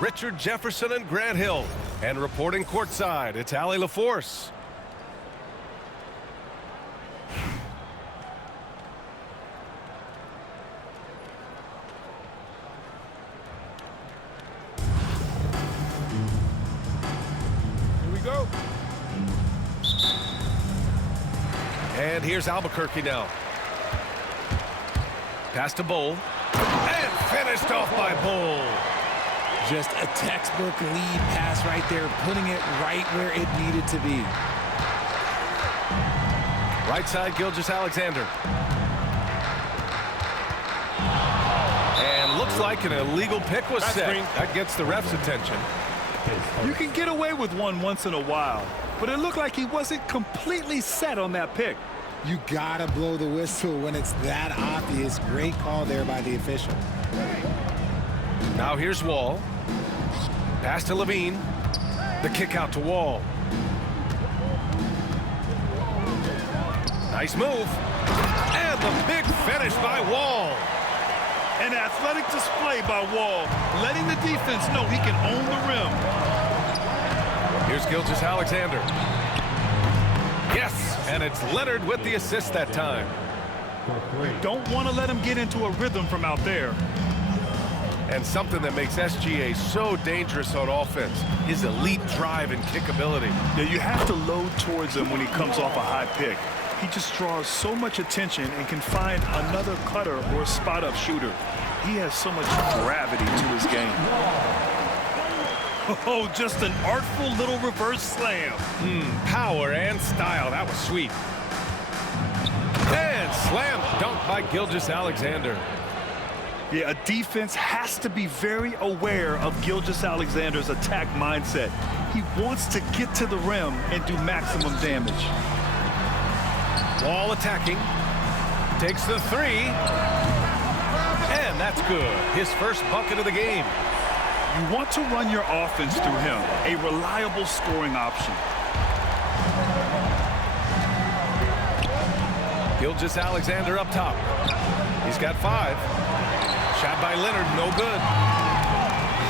Richard Jefferson and Grant Hill. And reporting courtside, it's Allie LaForce. Here we go. And here's Albuquerque now. Pass to Bowl. And finished off by Bowl. Just a textbook lead pass right there, putting it right where it needed to be. Right side, Gilgeous-Alexander. And looks like an illegal pick was set. That gets the ref's attention. You can get away with one once in a while, but it looked like he wasn't completely set on that pick. You gotta blow the whistle when it's that obvious. Great call there by the official. Now here's Wall. Pass to Levine. The kick out to Wall. Nice move. And the big finish by Wall. An athletic display by Wall, letting the defense know he can own the rim. Here's Gilgeous-Alexander. Yes, and it's Leonard with the assist that time. You don't want to let him get into a rhythm from out there. And something that makes SGA so dangerous on offense, his elite drive and kick ability. Yeah, you have to load towards him when he comes off a high pick. He just draws so much attention and can find another cutter or a spot-up shooter. He has so much gravity to his game. Oh, just an artful little reverse slam. Power and style. That was sweet. And slam dunk by Gilgeous-Alexander. Yeah, a defense has to be very aware of Gilgeous-Alexander's attack mindset. He wants to get to the rim and do maximum damage. Wall attacking. Takes the three. And that's good. His first bucket of the game. You want to run your offense through him, a reliable scoring option. Gilgeous-Alexander up top. He's got 5. Shot by Leonard, no good.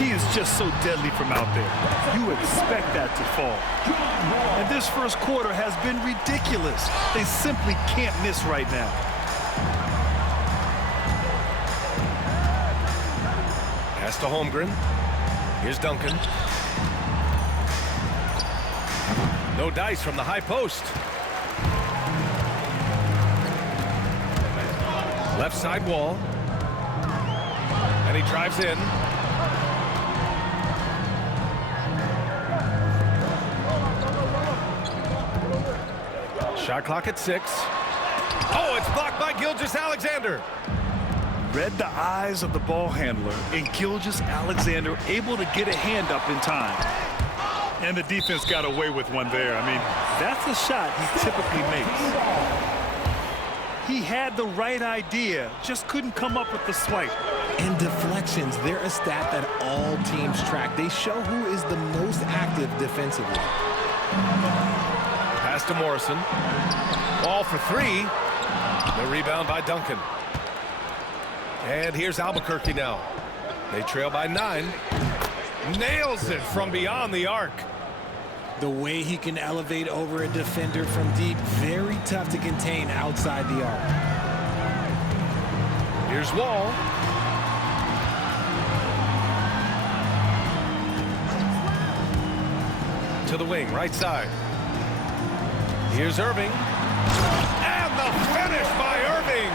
He is just so deadly from out there. You expect that to fall. And this first quarter has been ridiculous. They simply can't miss right now. Pass to Holmgren. Here's Duncan. No dice from the high post. Left side Wall. And he drives in. Shot clock at 6. Oh, it's blocked by Gilgeous-Alexander. Read the eyes of the ball handler, and Gilgeous-Alexander able to get a hand up in time. And the defense got away with one there. I mean, that's a shot he typically makes. He had the right idea, just couldn't come up with the swipe. And deflections, they're a stat that all teams track. They show who is the most active defensively. Pass to Morrison. Ball for 3. The rebound by Duncan. And here's Albuquerque now. They trail by 9. Nails it from beyond the arc. The way he can elevate over a defender from deep, very tough to contain outside the arc. Here's Wall. To the wing, right side. Here's Irving. And the finish by Irving.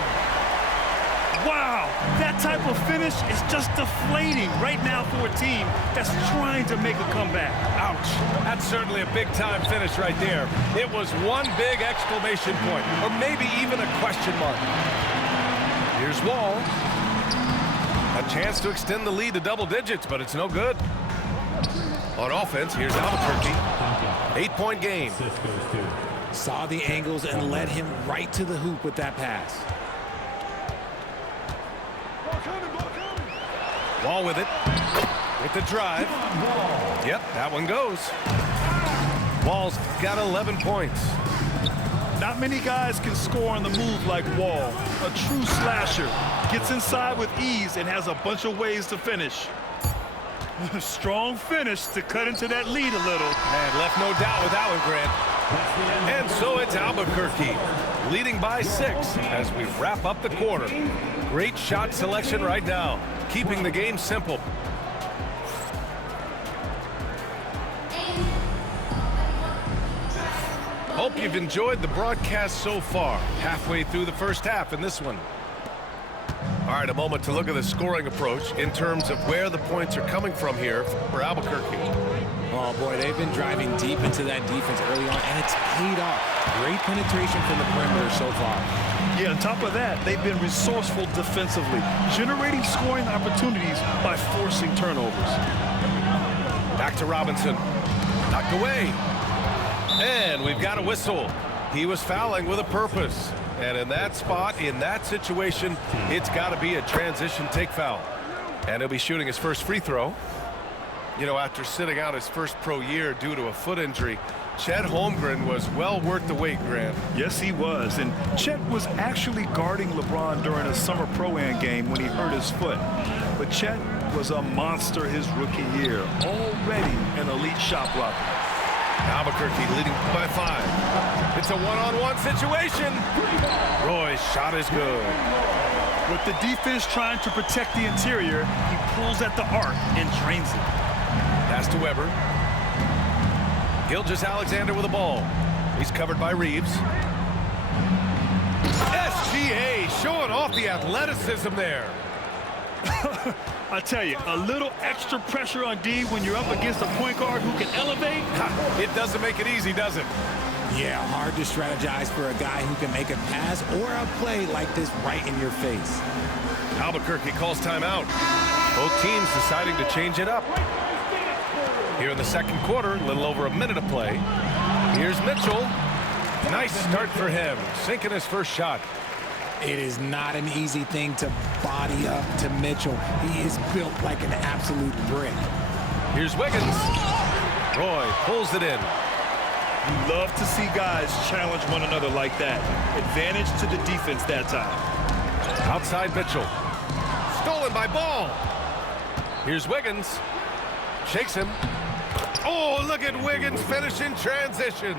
Wow, that type of finish is just deflating right now for a team that's trying to make a comeback. Ouch. That's certainly a big-time finish right there. It was one big exclamation point, or maybe even a question mark. Here's Wall. A chance to extend the lead to double digits, but it's no good. On offense, here's Albuquerque. 8-point game. Saw the angles and led him right to the hoop with that pass. Wall with it. With the drive. Yep, that one goes. Wall's got 11 points. Not many guys can score on the move like Wall. A true slasher. Gets inside with ease and has a bunch of ways to finish. Strong finish to cut into that lead a little. And left no doubt with that one, Grant. And so it's Albuquerque leading by 6 as we wrap up the quarter. Great shot selection right now, keeping the game simple. Hope you've enjoyed the broadcast so far. Halfway through the first half in this one. All right, a moment to look at the scoring approach in terms of where the points are coming from here for Albuquerque. Oh, boy, they've been driving deep into that defense early on, and it's paid off. Great penetration from the perimeter so far. Yeah, on top of that, they've been resourceful defensively, generating scoring opportunities by forcing turnovers. Back to Robinson. Knocked away. And we've got a whistle. He was fouling with a purpose. And in that spot, in that situation, it's got to be a transition take foul. And he'll be shooting his first free throw. You know, after sitting out his first pro year due to a foot injury, Chet Holmgren was well worth the wait, Grant. Yes, he was. And Chet was actually guarding LeBron during a summer Pro-Am game when he hurt his foot. But Chet was a monster his rookie year, already an elite shot blocker. Albuquerque leading by 5. It's a one-on-one situation. Roy's shot is good. With the defense trying to protect the interior, he pulls at the arc and drains it. Pass to Weber. Gilgeous-Alexander with the ball. He's covered by Reeves. SGA showing off the athleticism there. I tell you, a little extra pressure on D when you're up against a point guard who can elevate. It doesn't make it easy, does it? Yeah, hard to strategize for a guy who can make a pass or a play like this right in your face. Albuquerque calls timeout. Both teams deciding to change it up. Here in the second quarter, a little over a minute of play. Here's Mitchell. Nice start for him, sinking his first shot. It is not an easy thing to body up to Mitchell. He is built like an absolute brick. Here's Wiggins. Roy pulls it in. You love to see guys challenge one another like that. Advantage to the defense that time. Outside Mitchell. Stolen by Ball. Here's Wiggins. Shakes him. Oh, look at Wiggins finish in transition.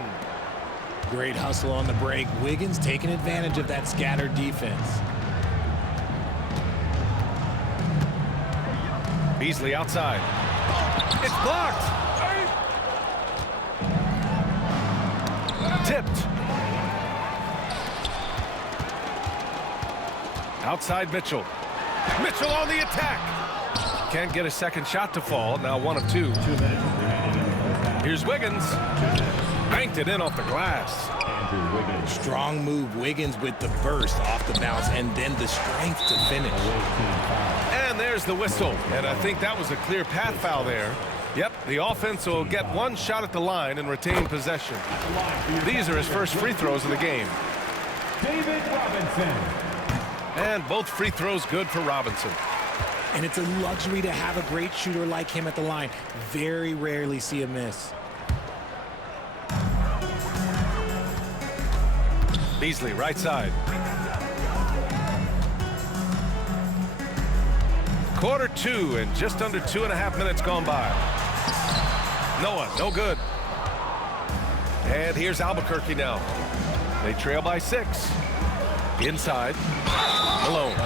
Great hustle on the break. Wiggins taking advantage of that scattered defense. Beasley outside. It's blocked. Tipped. Outside Mitchell. Mitchell on the attack. Can't get a second shot to fall. Now 1 of 2. Here's Wiggins. Banked it in off the glass. Strong move. Wiggins with the burst off the bounce and then the strength to finish. And there's the whistle. And I think that was a clear path foul there. Yep, the offense will get 1 shot at the line and retain possession. These are his first free throws of the game. David Robinson. And both free throws good for Robinson. And it's a luxury to have a great shooter like him at the line. Very rarely see a miss. Beasley, right side. Quarter 2 and just under 2.5 minutes gone by. Noah, no good. And here's Albuquerque now. They trail by 6. Inside. Malone.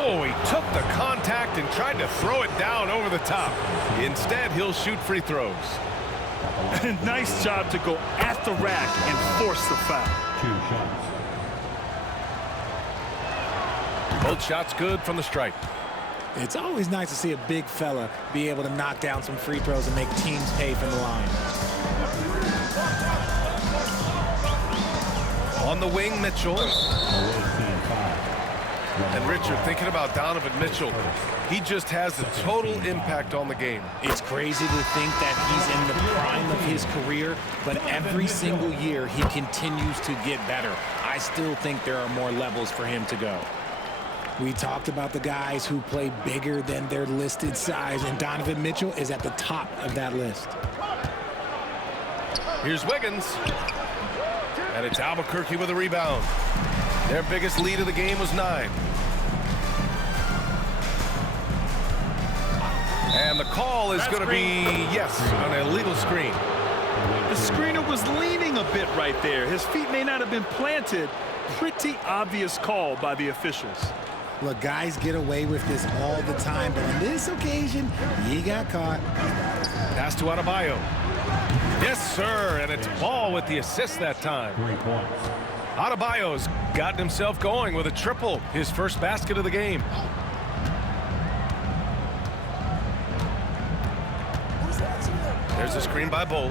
Oh, he took the contact and tried to throw it down over the top. Instead, he'll shoot free throws. Nice job to go at the rack and force the foul. 2 shots. Both shots good from the stripe. It's always nice to see a big fella be able to knock down some free throws and make teams pay from the line. On the wing, Mitchell. And Richard, thinking about Donovan Mitchell, he just has a total impact on the game. It's crazy to think that he's in the prime of his career, but every single year he continues to get better. I still think there are more levels for him to go. We talked about the guys who play bigger than their listed size, and Donovan Mitchell is at the top of that list. Here's Wiggins. And it's Albuquerque with a rebound. Their biggest lead of the game was 9. And the call is going to be, yes, an illegal screen. The screener was leaning a bit right there. His feet may not have been planted. Pretty obvious call by the officials. Look, guys get away with this all the time, but on this occasion, he got caught. Pass to Adebayo. Yes, sir, and it's Ball with the assist that time. 3 points. Adebayo's gotten himself going with a triple, his first basket of the game. There's a screen by Bull.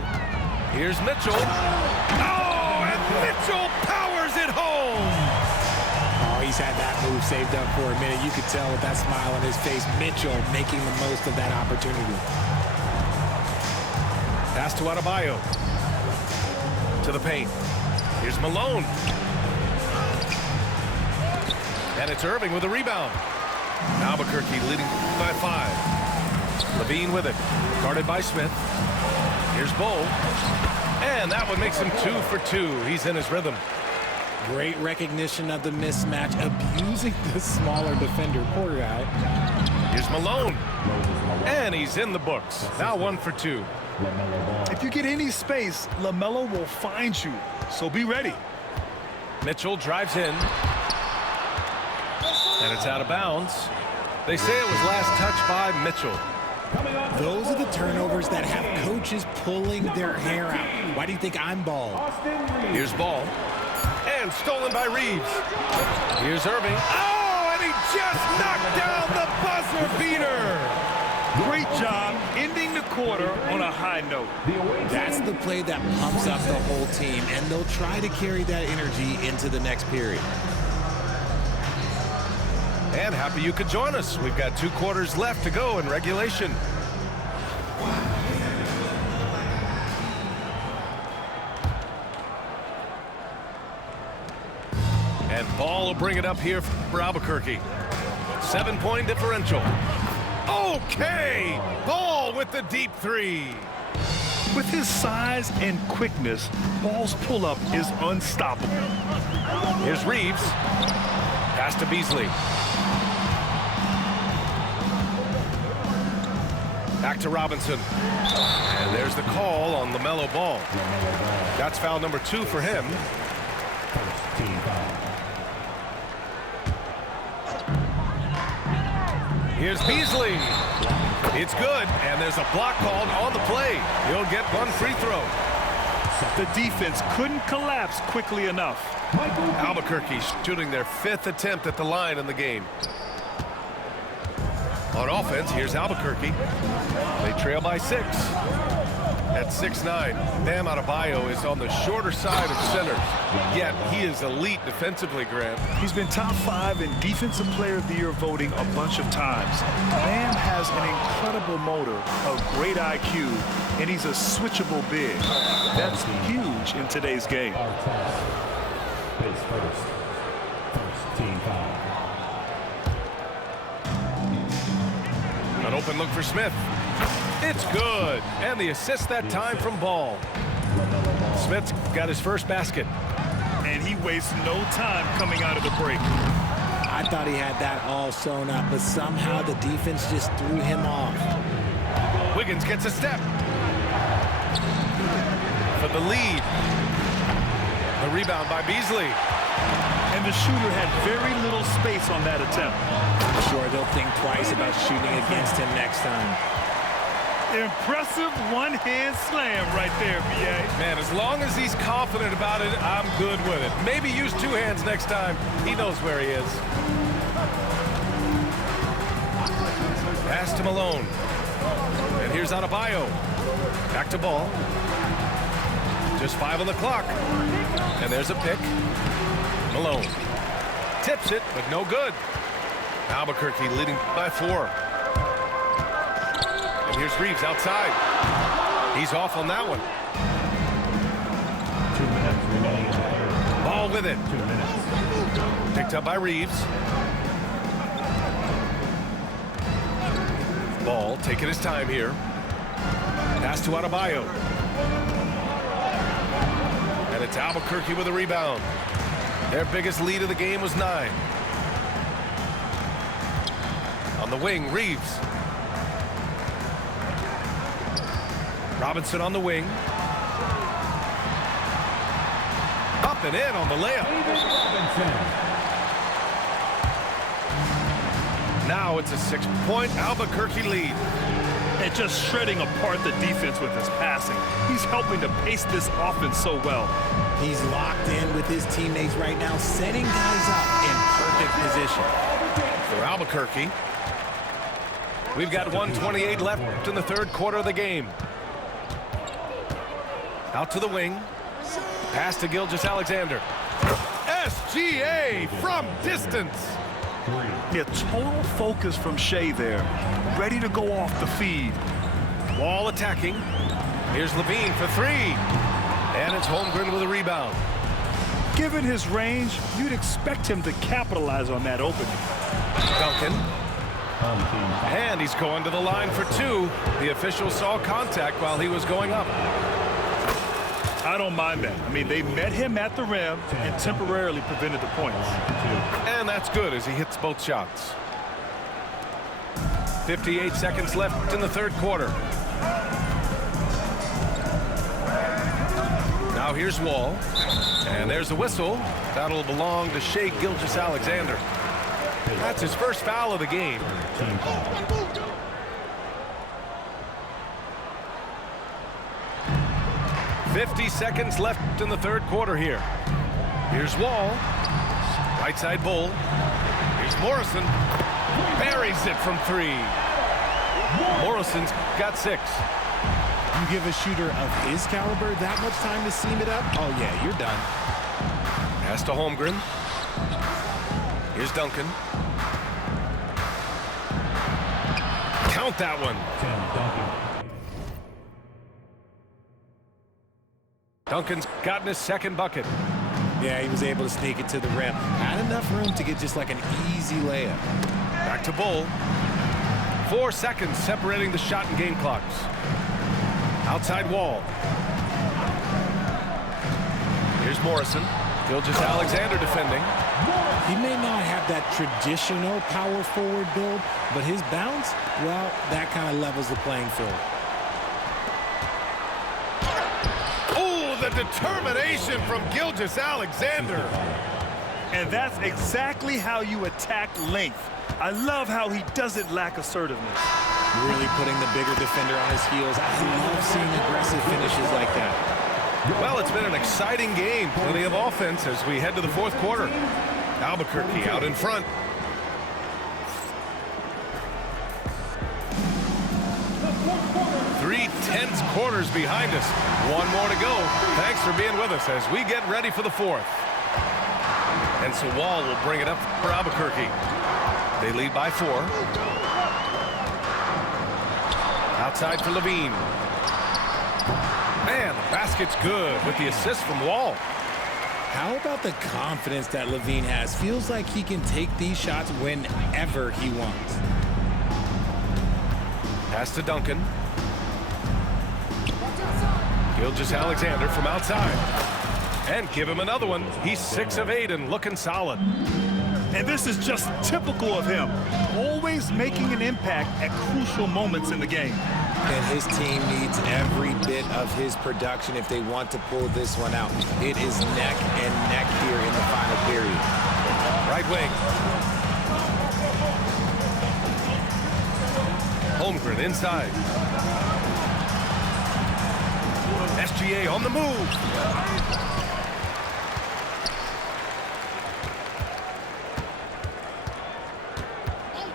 Here's Mitchell. Oh, and Mitchell powers it home. Oh, he's had that move saved up for a minute. You could tell with that smile on his face, Mitchell making the most of that opportunity. Pass to Adebayo. To the paint. Here's Malone. And it's Irving with a rebound. Albuquerque leading by 5. Levine with it. Guarded by Smith. Here's Bull. And that one makes him 2 for 2. He's in his rhythm. Great recognition of the mismatch, abusing the smaller defender. Poor guy. Here's Malone. And he's in the books. Now 1 for 2. If you get any space, LaMelo will find you. So be ready. Mitchell drives in. And it's out of bounds. They say it was last touched by Mitchell. Those are the turnovers that have coaches pulling their hair out. Why do you think I'm bald? Here's Ball. And stolen by Reeves. Here's Irving. Oh, and he just knocked down the buzzer beater. Great job ending the quarter on a high note. That's the play that pumps up the whole team, and they'll try to carry that energy into the next period. And happy you could join us. We've got 2 quarters left to go in regulation. And Ball will bring it up here for Albuquerque. 7-point differential. Okay! Ball with the deep 3. With his size and quickness, Ball's pull-up is unstoppable. Here's Reeves. Pass to Beasley. Back to Robinson. And there's the call on LaMelo Ball. That's foul number 2 for him. First team foul. Here's Beasley. It's good, and there's a block called on the play. He'll get 1 free throw. The defense couldn't collapse quickly enough. Albuquerque shooting their 5th attempt at the line in the game. On offense, here's Albuquerque. They trail by 6. At 6'9", Bam Adebayo is on the shorter side of centers. Yet he is elite defensively, Grant. He's been top 5 in Defensive Player of the Year voting a bunch of times. Bam has an incredible motor, a great IQ, and he's a switchable big. That's huge in today's game. Artest. Base first. First team foul. An open look for Smith. It's good. And the assist that time from Ball. Smith's got his first basket. And he wastes no time coming out of the break. I thought he had that all sewn up, but somehow the defense just threw him off. Wiggins gets a step. For the lead. The rebound by Beasley. And the shooter had very little space on that attempt. I'm sure they'll think twice about shooting against him next time. Impressive one-hand slam right there, B.A. Man, as long as he's confident about it, I'm good with it. Maybe use 2 hands next time. He knows where he is. Pass to Malone. And here's Adebayo. Back to Ball. Just 5 on the clock. And there's a pick. Malone. Tips it, but no good. Albuquerque leading by 4. And here's Reeves outside. He's off on that one. 2 minutes remaining in the third. Ball with it. 2 minutes. Picked up by Reeves. Ball taking his time here. Pass to Adebayo. And it's Albuquerque with a rebound. Their biggest lead of the game was 9. On the wing, Reeves. Robinson on the wing. Up and in on the layup. Now it's a 6-point Albuquerque lead. And just shredding apart the defense with his passing. He's helping to pace this offense so well. He's locked in with his teammates right now, setting guys up in perfect position. For Albuquerque, we've got 1:28 left in the third quarter of the game. Out to the wing. Pass to Gilgeous-Alexander. SGA from distance. Yeah, total focus from Shai there. Ready to go off the feed. Wall attacking. Here's Levine for three. And it's Holmgren with a rebound. Given his range, you'd expect him to capitalize on that opening. Duncan. And he's going to the line for two. The official saw contact while he was going up. I don't mind that. I mean, they met him at the rim and temporarily prevented the points. And that's good as he hits both shots. 58 seconds left in the third quarter. Now here's Wall. And there's the whistle. That'll belong to Shai Gilgeous-Alexander. That's his first foul of the game. 50 seconds left in the third quarter here. Here's Wall. Right side Bull. Here's Morrison. Buries it from three. Morrison's got 6. You give a shooter of his caliber that much time to seam it up? Oh, yeah, you're done. Pass to Holmgren. Here's Duncan. Count that one. Duncan's gotten his second bucket. Yeah, he was able to sneak it to the rim. Had enough room to get just like an easy layup. Back to Bull. 4 seconds separating the shot and game clocks. Outside Wall. Here's Morrison. Gilgeous-Alexander defending. He may not have that traditional power forward build, but his bounce, well, that kind of levels the playing field. The determination from Gilgeous-Alexander. And that's exactly how you attack length. I love how he doesn't lack assertiveness. Really putting the bigger defender on his heels. I love seeing aggressive finishes like that. Well, it's been an exciting game. Plenty of offense as we head to the fourth quarter. Albuquerque out in front. Three tense quarters behind us. One more to go. Thanks for being with us as we get ready for the fourth. And so Wall will bring it up for Albuquerque. They lead by 4. Outside for Levine. Man, the basket's good with the assist from Wall. How about the confidence that Levine has? Feels like he can take these shots whenever he wants. Pass to Duncan. Gilgeous-Alexander from outside. And give him another one. He's 6 of 8 and looking solid. And this is just typical of him. Always making an impact at crucial moments in the game. And his team needs every bit of his production if they want to pull this one out. It is neck and neck here in the final period. Right wing. Holmgren inside. SGA on the move.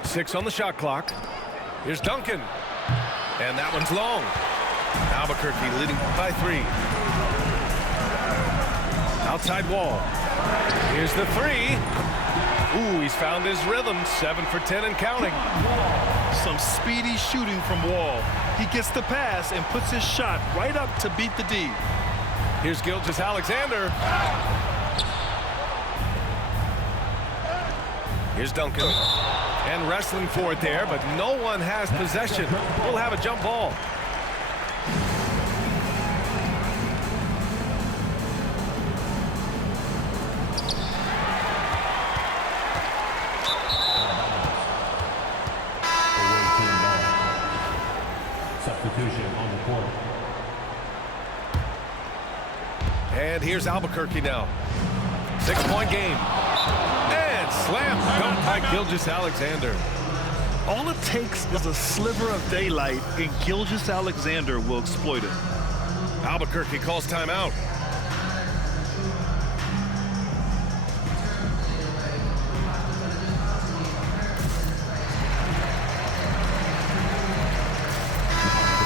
Six on the shot clock. Here's Duncan. And that one's long. Albuquerque leading by 3. Outside Wall. Here's the 3. Ooh, he's found his rhythm. 7 for 10 and counting. Some speedy shooting from Wall. He gets the pass and puts his shot right up to beat the D. Here's Gilgeous-Alexander. Here's Duncan. And wrestling for it there, but no one has possession. We'll have a jump ball. Substitution on the court. And here's Albuquerque now. 6-point game. And slam dunk by Gilgeous-Alexander. All it takes is a sliver of daylight, and Gilgeous-Alexander will exploit it. Albuquerque calls timeout.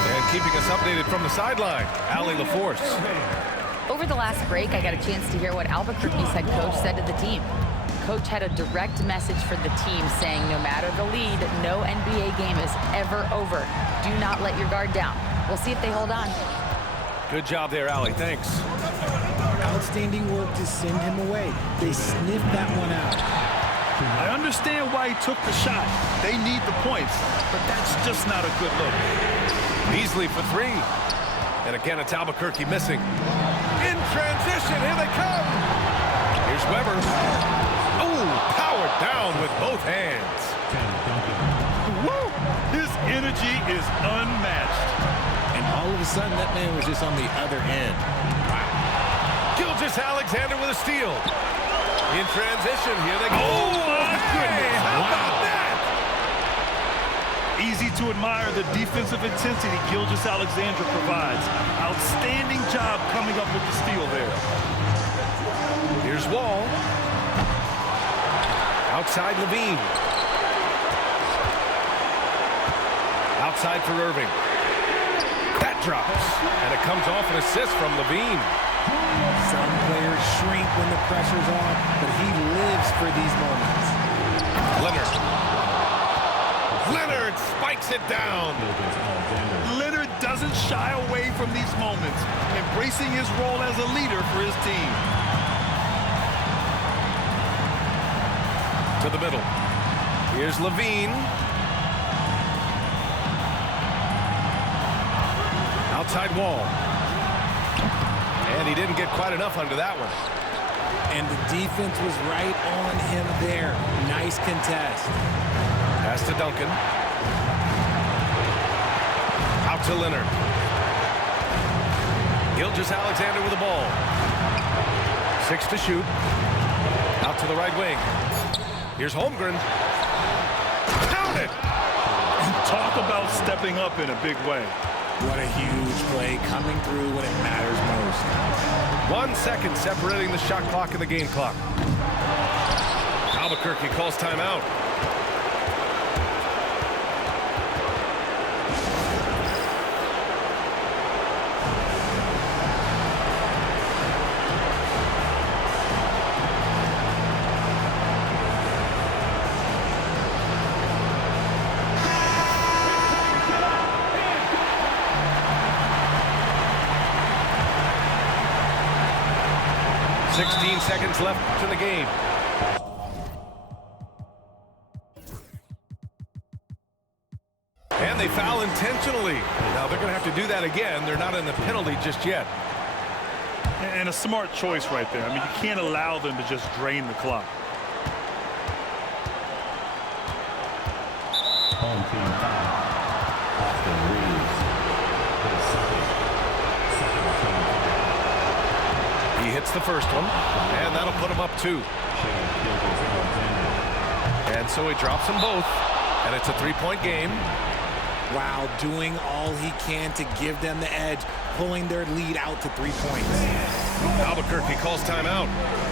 And keeping us updated from the sideline, Allie LaForce. Over the last break, I got a chance to hear what Albuquerque's head coach said to the team. Coach had a direct message for the team saying no matter the lead, no NBA game is ever over. Do not let your guard down. We'll see if they hold on. Good job there, Allie. Thanks. Outstanding work to send him away. They sniffed that one out. I understand why he took the shot. They need the points, but that's just not a good look. Beasley for three. And again, it's Albuquerque missing. In transition, here they come. Here's Weber. Oh, powered down with both hands. Woo! His energy is unmatched. And all of a sudden, that man was just on the other end. Wow. Gilgeous-Alexander with a steal. In transition, here they go. Oh, my goodness. How about that? Easy to admire the defensive intensity Gilgeous-Alexander provides. Outstanding job coming up with the steal there. Here's Wall. Outside Levine. Outside for Irving. That drops. And it comes off an assist from Levine. Some players shrink when the pressure's on, but he lives for these moments. Leonard spikes it down. Leonard doesn't shy away from these moments, embracing his role as a leader for his team. To the middle. Here's Levine. Outside Wall. And he didn't get quite enough under that one. And the defense was right on him there. Nice contest. Pass to Duncan. Out to Leonard. Gilgeous-Alexander with the ball. 6 to shoot. Out to the right wing. Here's Holmgren. Count it! Talk about stepping up in a big way. What a huge play coming through when it matters most. 1 second separating the shot clock and the game clock. Albuquerque calls timeout. Seconds left to the game. And they foul intentionally. Now they're going to have to do that again. They're not in the penalty just yet. And a smart choice right there. I mean, you can't allow them to just drain the clock. Home team foul. Austin Reeves. His second team foul. He hits the first one, and that'll put him up 2. And so he drops them both, and it's a 3-point game. Wow, doing all he can to give them the edge, pulling their lead out to 3 points. Albuquerque calls timeout.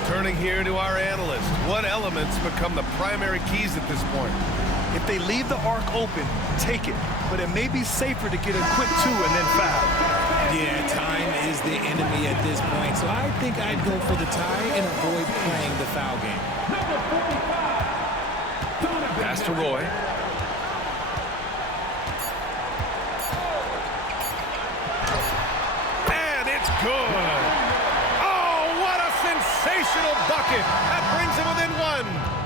Turning here to our analyst. What elements become the primary keys at this point? If they leave the arc open, take it. But it may be safer to get a quick 2 and then foul. Yeah, time is the enemy at this point, so I think I'd go for the tie and avoid playing the foul game. Pass to Roy. And it's good. Oh, what a sensational bucket. That brings him within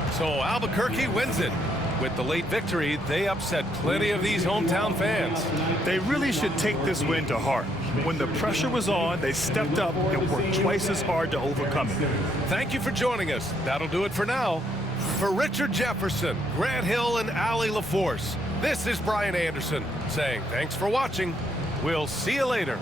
1. So Albuquerque wins it. With the late victory, they upset plenty of these hometown fans. They really should take this win to heart. When the pressure was on, they stepped up and worked twice as hard to overcome it. Thank you for joining us. That'll do it for now. For Richard Jefferson, Grant Hill, and Allie LaForce, this is Brian Anderson saying thanks for watching. We'll see you later.